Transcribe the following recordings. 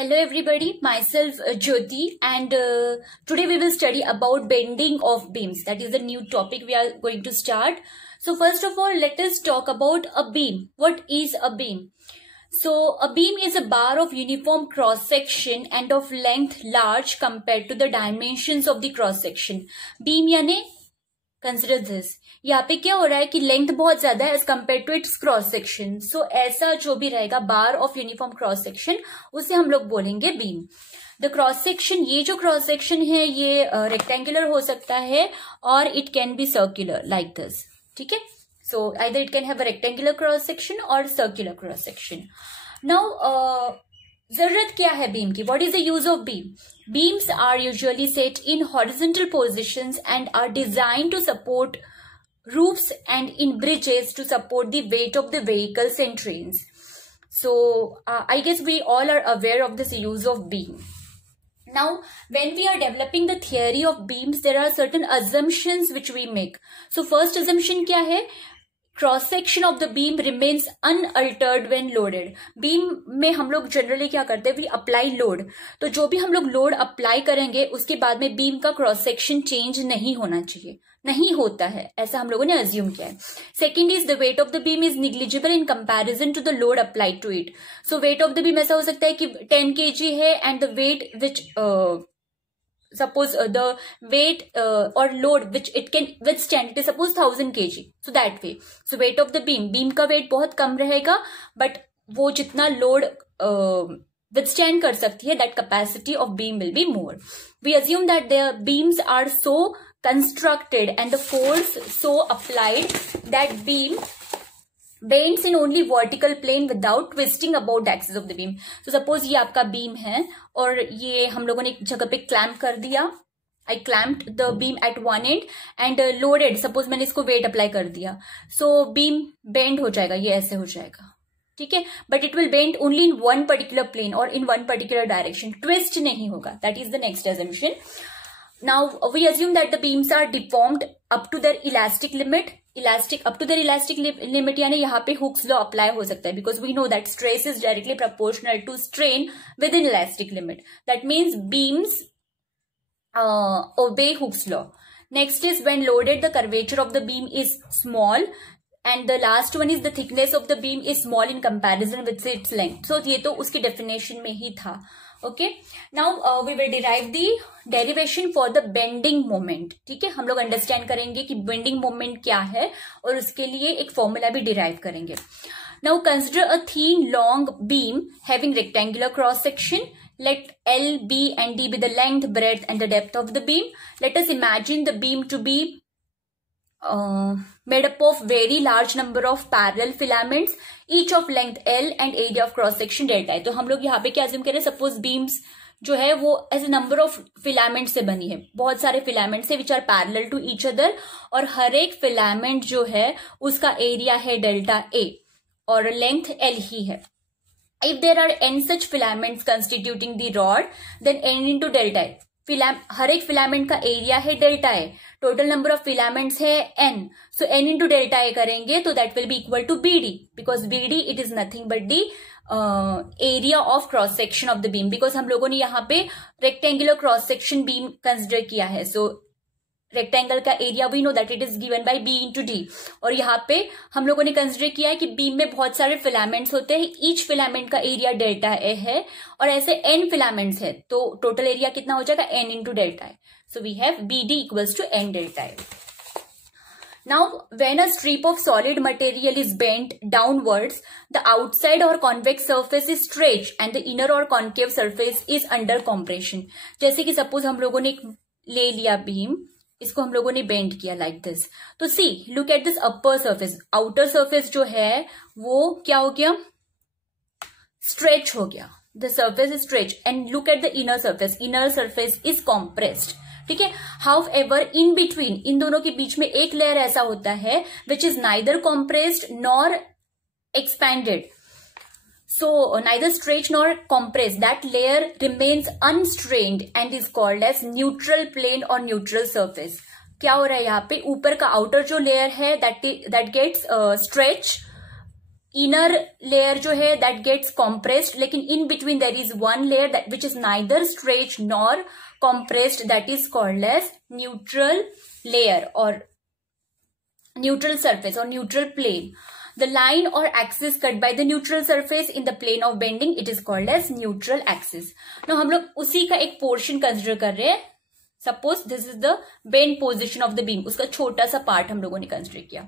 Hello everybody, myself Jyoti and today we will study about bending of beams. That is the new topic we are going to start. So first of all, let us talk about a beam. What is a beam? So a beam is a bar of uniform cross section and of length large compared to the dimensions of the cross section. Beam यानी consider this, यहाँ पे क्या हो रहा है कि length बहुत ज्यादा है as compare to its cross section. So ऐसा जो भी रहेगा bar of uniform cross section उसे हम लोग बोलेंगे बीम. द क्रॉस सेक्शन, ये जो क्रॉस सेक्शन है ये रेक्टेंगुलर हो सकता है और it can be circular like this. ठीक है, so either it can have a rectangular cross section और सर्कुलर क्रॉस सेक्शन. नाउ जरूरत क्या है बीम की? What is the use of beam? Beams are usually set in horizontal positions and are designed to support roofs and in bridges to support the weight of the vehicles and trains. So, I guess we all are aware of this use of beam. Now, when we are developing the theory of beams, there are certain assumptions which we make. So, first assumption क्या है? Cross section of the beam remains unaltered when loaded. Beam में हम लोग generally क्या करते हैं? We apply load. तो जो भी हम लोग लोड अप्लाई करेंगे उसके बाद में बीम का क्रॉस सेक्शन चेंज नहीं होना चाहिए, नहीं होता है, ऐसा हम लोगों ने अज्यूम किया है. Second is the weight of the beam is negligible in comparison to the load applied to it. So weight of the beam ऐसा हो सकता है कि 10 kg है and the weight which suppose the weight or load which it can withstand, it is suppose 1000 kg. So that way, so weight of the beam का weight बहुत कम रहेगा but वो जितना load withstand कर सकती है, that capacity of beam will be more. We assume that the beams are so constructed and the force so applied that beam bends in only vertical plane without twisting about the axis of the beam. So suppose ये आपका beam है और ये हम लोगों ने एक जगह पे clamp कर दिया. I clamped the beam at one end and loaded. Suppose मैंने इसको weight apply कर दिया. So beam bend हो जाएगा, ये ऐसे हो जाएगा. ठीक है, but it will bend only in one particular plane or in one particular direction. Twist नहीं होगा. That is the next assumption. Now we assume that the beams are deformed up to their elastic limit. Elastic up to their elastic limit यानी यहाँ पे Hooke's law apply हो सकता है because we know that stress is directly proportional to strain within elastic limit. That means beams obey Hooke's law. Next is when loaded, the curvature of the beam is small, and the last one is the thickness of the beam is small in comparison with its length. So ये तो उसकी definition में ही था. Okay, now we will derive the derivation for the bending moment. ठीक है, हम लोग understand करेंगे कि बेंडिंग मोमेंट क्या है और उसके लिए एक फॉर्मूला भी डिराइव करेंगे. Now consider a thin long beam having rectangular cross section. Let L, B and D be the length, breadth and the depth of the beam. Let us imagine the beam to be made up of very large number of parallel filaments, each of length L and area of cross section delta है. तो हम लोग यहाँ पे क्या assume करें? Suppose beams जो है वो as a number of filaments से बनी है, बहुत सारे filaments है which are parallel to each other और हर एक filament जो है उसका area है delta A और length L ही है. If there are n such filaments constituting the rod, then n into delta A. हर एक फिलामेंट का एरिया है डेल्टा है, टोटल नंबर ऑफ फिलामेंट्स है n. So n into delta A करेंगे तो that will be equal to B D, because B D it is nothing but the area of cross section of the beam. Because हम लोगों ने यहाँ पे rectangular cross section beam consider किया है. So rectangle का area we know that it is given by B into D. और यहाँ पे हम लोगों ने कंसिडर किया है कि बीम में बहुत सारे फिलामेंट्स होते हैं, ईच फिलामेंट का एरिया डेल्टा ए है और ऐसे एन फिलामेंट्स है तो टोटल एरिया कितना हो जाएगा? N into delta A. So we have B D equals to N delta A. Now, when a strip of solid material is bent downwards, the outside or convex surface is stretched and the inner or concave surface is under compression. जैसे कि suppose हम लोगों ने एक ले लिया beam, इसको हम लोगों ने बेंड किया लाइक दिस. तो see look at this upper surface. Outer surface जो है वो क्या हो गया? स्ट्रेच हो गया. The surface is stretch and look at the inner surface. Inner surface is compressed. ठीक है, हाउ एवर इन बिटवीन, इन दोनों के बीच में एक लेयर ऐसा होता है which is neither compressed nor expanded. So neither stretched nor compressed. That layer remains unstrained and is called as neutral plane or neutral surface. क्या हो रहा है यहाँ पे? ऊपर का outer जो layer है that gets stretched inner layer जो है दैट गेट्स कॉम्प्रेस्ड, लेकिन in between there is one layer that which is neither stretch nor compressed, that is called as neutral layer और neutral surface or neutral plane. The line or axis cut by the neutral surface in the plane of bending, it is called as neutral axis. Now हम लोग उसी का एक portion consider कर रहे हैं. Suppose this is the bent position of the beam. उसका छोटा सा part हम लोगों ने consider किया.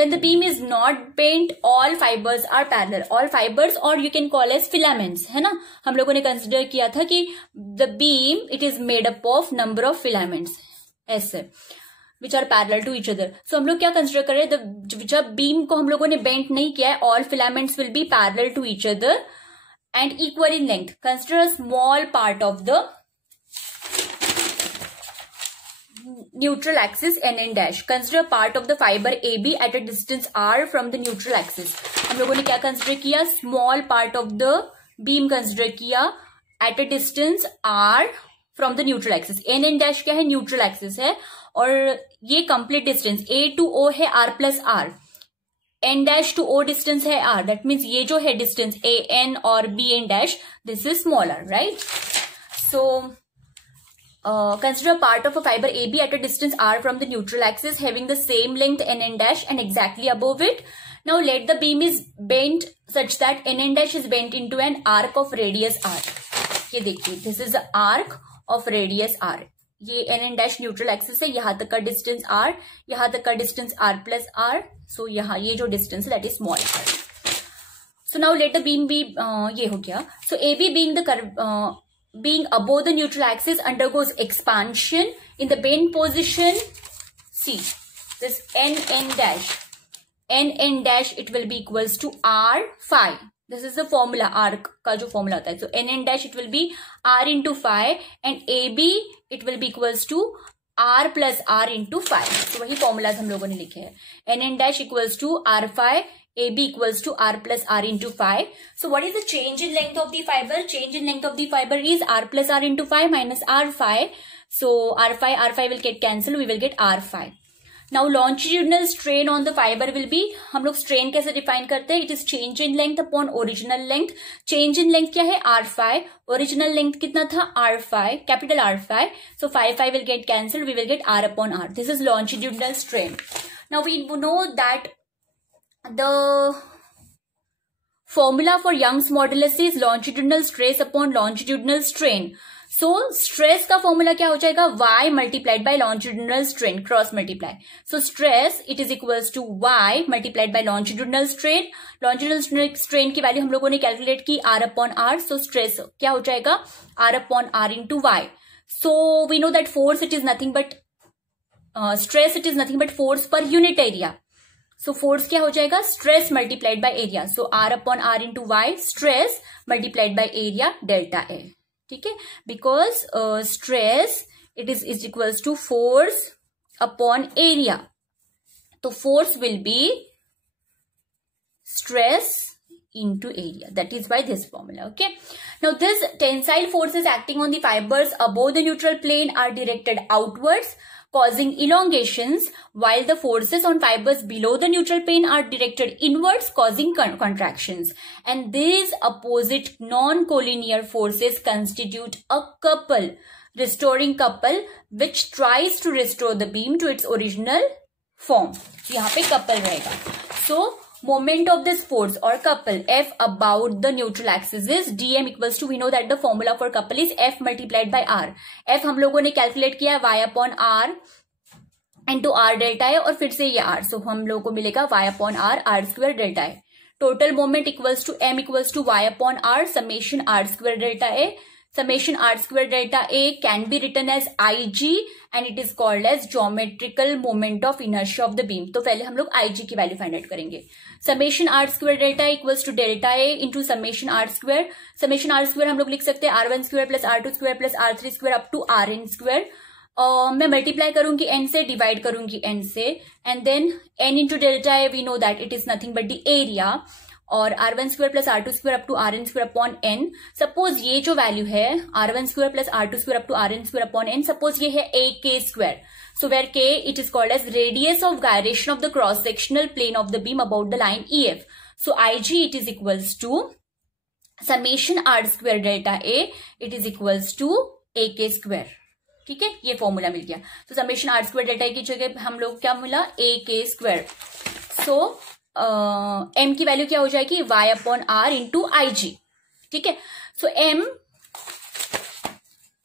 When the beam is not bent, all fibers are parallel. All fibers or you can call as filaments, है ना? हम लोगों ने consider किया था कि the beam it is made up of number of filaments. ऐसे which are parallel to each other. So हम लोग क्या कंसिडर कर रहे हैं, जब बीम को हम लोगों ने बेंट नहीं किया है, all filaments will be parallel to each other and equal in length. Consider a small part of the neutral axis NN dash. Consider a part of the fiber AB at a distance R from the neutral axis. हम लोगों ने क्या consider किया, small part of the beam consider किया at a distance R from the neutral axis. NN dash क्या है, neutral axis है और ये complete distance A to O है R plus R, N dash to O distance है R, that means ये जो है डिस्टेंस A N और B N dash, this is smaller, right? So consider a part of a fiber AB at a distance R from the neutral axis having the same length NN dash and exactly above it. Now let the beam is bent such that NN dash is bent into an arc of radius R. ये देखिए, this is the arc of radius R. ये NN dash neutral axis है, यहां तक का distance R, यहां तक का distance R plus R. So यहाँ ये जो डिस्टेंस है that is small R. So now let the beam be, ये हो गया. So AB being the curve being above the neutral axis undergoes expansion in the bent position. See this NN dash it will be equals to R phi. This is the formula, arc का जो formula होता है. So NN dash it will be R into phi and AB it will be equals to R plus R into phi. So वही formulas हम लोगों ने लिखे हैं. NN dash equals to R phi, AB equals to R plus R into phi. So what is the change in length of the fiber? Change in length of the fiber is R plus R into phi minus R phi. So R phi will get cancelled. We will get R phi. Now longitudinal strain on the fiber will be, हम लोग strain कैसे define करते हैं? It is change in length upon original length. Change in length क्या है? R phi. Original length कितना था? R phi, capital R phi. So phi will get cancelled. We will get R upon R. This is longitudinal strain. Now we know that the formula for Young's modulus is longitudinal stress upon longitudinal strain. So stress का formula क्या हो जाएगा? Y multiplied by longitudinal strain, cross multiply. So stress it is equals to Y multiplied by longitudinal strain. Longitudinal strain की value हम लोगों ने calculate की R upon R. So stress क्या हो जाएगा? R upon R into Y. So we know that force it is nothing but stress it is nothing but force per unit area. So force क्या हो जाएगा? Stress multiplied by area. So R upon R into Y, stress multiplied by area delta A. ठीक है? Because stress it is equals to force upon area. तो force will be stress into area. That is by this formula. Okay. Now this tensile forces acting on the fibers above the neutral plane are directed outwards, causing elongations, while the forces on fibers below the neutral plane are directed inwards, causing contractions. And these opposite non-collinear forces constitute a couple, restoring couple, which tries to restore the beam to its original form. यहाँ पे couple रहेगा. So moment of this force or couple F about the neutral axis is dm equals to, we know that the formula for couple is F multiplied by R. F हम लोगों ने calculate किया Y upon R into R delta A और फिर से ये R. So हम लोगों को मिलेगा Y upon R, R square delta A. Total moment equals to M equals to Y upon R summation R square delta A. Summation R square delta A can be written as IG and it is called as geometrical moment of inertia of the beam. तो पहले हम लोग IG की value find out करेंगे. Summation R square delta equals to delta A into summation R square. Summation R square हम लोग लिख सकते हैं R1 square plus R2 square plus R3 square up to Rn square. मैं multiply करूंगी n से, divide करूंगी n से, and then n into delta A we know that it is nothing but the area, और R1 square plus R2 square up to Rn square upon n. Suppose ये जो value है R1 square plus R2 square up to Rn square upon n, suppose ये है AK square. So where K it is called as radius of gyration of the cross sectional plane of the beam about the line EF. So IG it is equals to summation r square delta a, it is equals to ak square. ठीक है, ये formula मिल गया. तो summation R square delta की जगह हम लोग क्या मिला, A K square. So M की वैल्यू क्या हो जाएगी, y upon R into I G. ठीक है, सो एम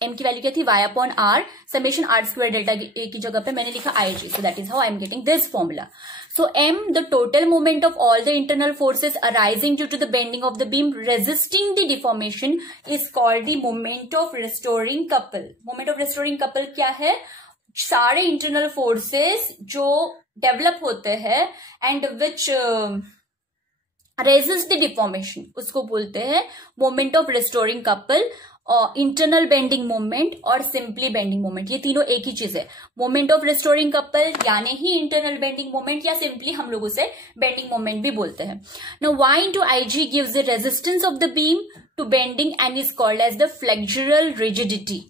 की वैल्यू क्या थी, y upon R summation R square delta की जगह पे मैंने लिखा I G. So that is how I am getting this formula. So M, the total moment of all the internal forces arising due to the bending of the beam resisting the deformation is called the moment of restoring couple. Moment of restoring couple क्या है, सारे internal forces जो develop होते हैं and which resist the deformation, उसको बोलते हैं moment of restoring couple. और इंटरनल बेंडिंग मोमेंट और सिंपली बेंडिंग मोमेंट, ये तीनों एक ही चीज है. मोमेंट ऑफ रिस्टोरिंग कपल यानी ही इंटरनल बेंडिंग मोमेंट, या सिंपली हम लोग उसे बेंडिंग मोमेंट भी बोलते हैं. Now y into I G gives the resistance of the beam to bending and is called as the flexural rigidity.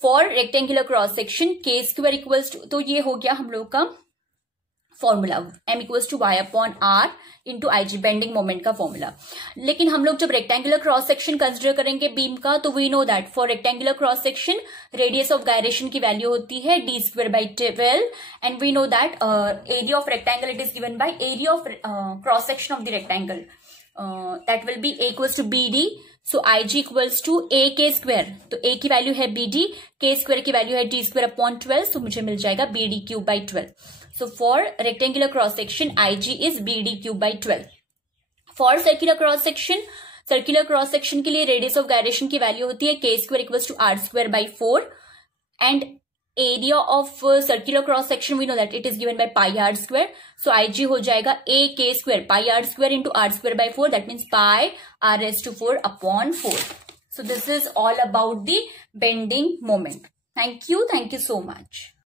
For rectangular cross section के स्क्वायर इक्वल्स टू, तो ये हो गया हम लोग का formula, m equals to y upon R into I G, bending moment का formula. लेकिन हम लोग जब रेक्टेंगुलर क्रॉस सेक्शन कंसिडर करेंगे बीम का, तो we know that for rectangular cross section radius of gyration की वैल्यू होती है d square by 12, and we know that area of rectangle it is given by area of cross section of the rectangle, that will be a equals to B D. So I G equals to A K square, तो a की value है B D, K square की value है d square upon 12, so मुझे मिल जाएगा B D cube by 12. So for rectangular cross section, IG is BD cube by 12. For circular cross section के लिए radius of gyration की value होती है k square equals to r square by 4, and area of circular cross section we know that it is given by pi r square. So IG हो जाएगा a k square pi r square into r square by 4, that means pi r raised to 4 upon 4. So this is all about the bending moment. Thank you so much.